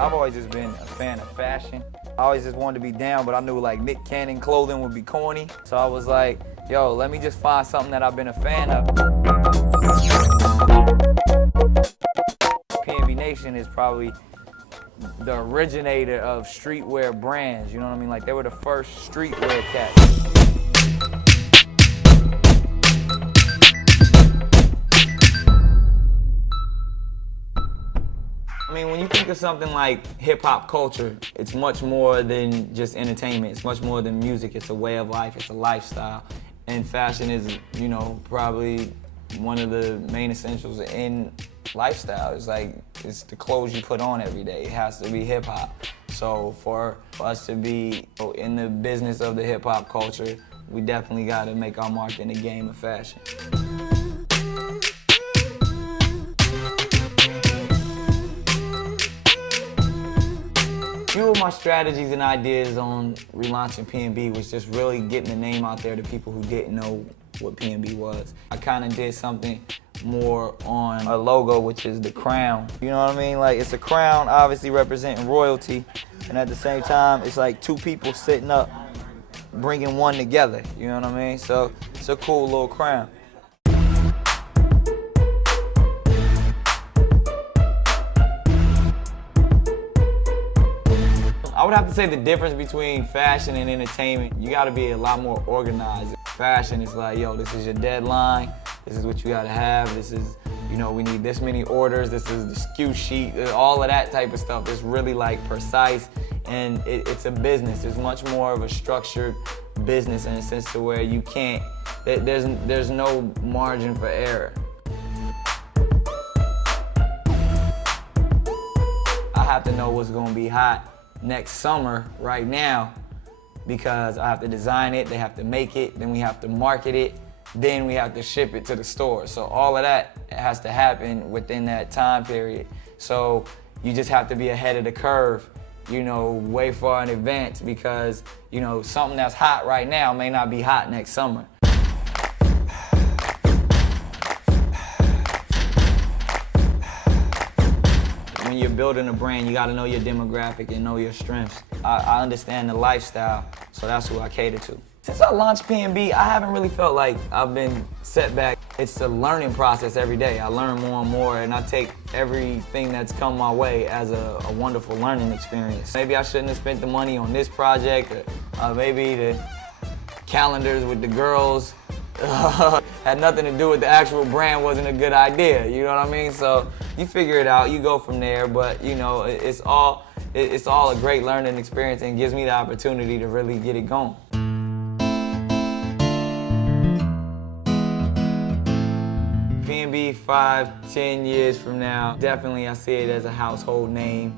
I've always just been a fan of fashion. I always just wanted to be down, but I knew like NickCannon clothing would be corny. So I was like, yo, let me just find something that I've been a fan of. PNB Nation is probably the originator of streetwear brands, you know what I mean? Like they were the first streetwear cats. I mean, when you think of something like hip-hop culture, it's much more than just entertainment. It's much more than music. It's a way of life. It's a lifestyle. And fashion is, you know, probably one of the main essentials in lifestyle. It's like, it's the clothes you put on every day. It has to be hip-hop. So for us to be in the business of the hip-hop culture, we definitely got to make our mark in the game of fashion. A few of my strategies and ideas on relaunching PNB was just really getting the name out there to people who didn't know what PNB was. I kind of did something more on a logo, which is the crown. You know what I mean? Like, it's a crown obviously representing royalty, and at the same time, it's like two people sitting up, bringing one together. You know what I mean? So it's a cool little crown. I would have to say the difference between fashion and entertainment, you gotta be a lot more organized. Fashion is like, yo, this is your deadline, this is what you gotta have, this is, you know, we need this many orders, this is the SKU sheet, all of that type of stuff. It's really like precise, and it's a business. It's much more of a structured business in a sense to where you can't, there's no margin for error. I have to know what's gonna be hot next summer right now, because I have to design it, they have to make it, then we have to market it, then we have to ship it to the store. So all of that has to happen within that time period. So you just have to be ahead of the curve, you know, way far in advance, because, you know, something that's hot right now may not be hot next summer. When you're building a brand, you gotta know your demographic and know your strengths. I understand the lifestyle, so that's who I cater to. Since I launched PNB, I haven't really felt like I've been set back. It's a learning process every day. I learn more and more, and I take everything that's come my way as a wonderful learning experience. Maybe I shouldn't have spent the money on this project, or maybe the calendars with the girls had nothing to do with the actual brand, wasn't a good idea, you know what I mean? So you figure it out, you go from there, but you know, it's all a great learning experience and gives me the opportunity to really get it going. PNB 5, 10 years from now, definitely I see it as a household name.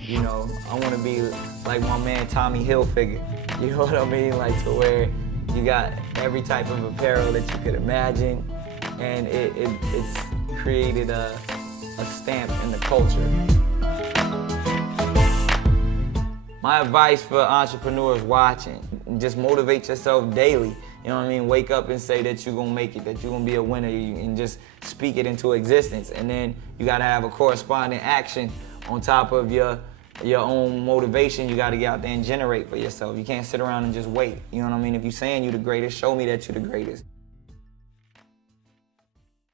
You know, I want to be like my man Tommy Hilfiger, you know what I mean? Like, to where you got every type of apparel that you could imagine, and it's created a stamp in the culture. My advice for entrepreneurs watching, just motivate yourself daily. You know what I mean? Wake up and say that you're gonna make it, that you're gonna be a winner, and just speak it into existence. And then you gotta have a corresponding action on top of your own motivation. You gotta get out there and generate for yourself. You can't sit around and just wait. You know what I mean? If you're saying you're the greatest, show me that you're the greatest.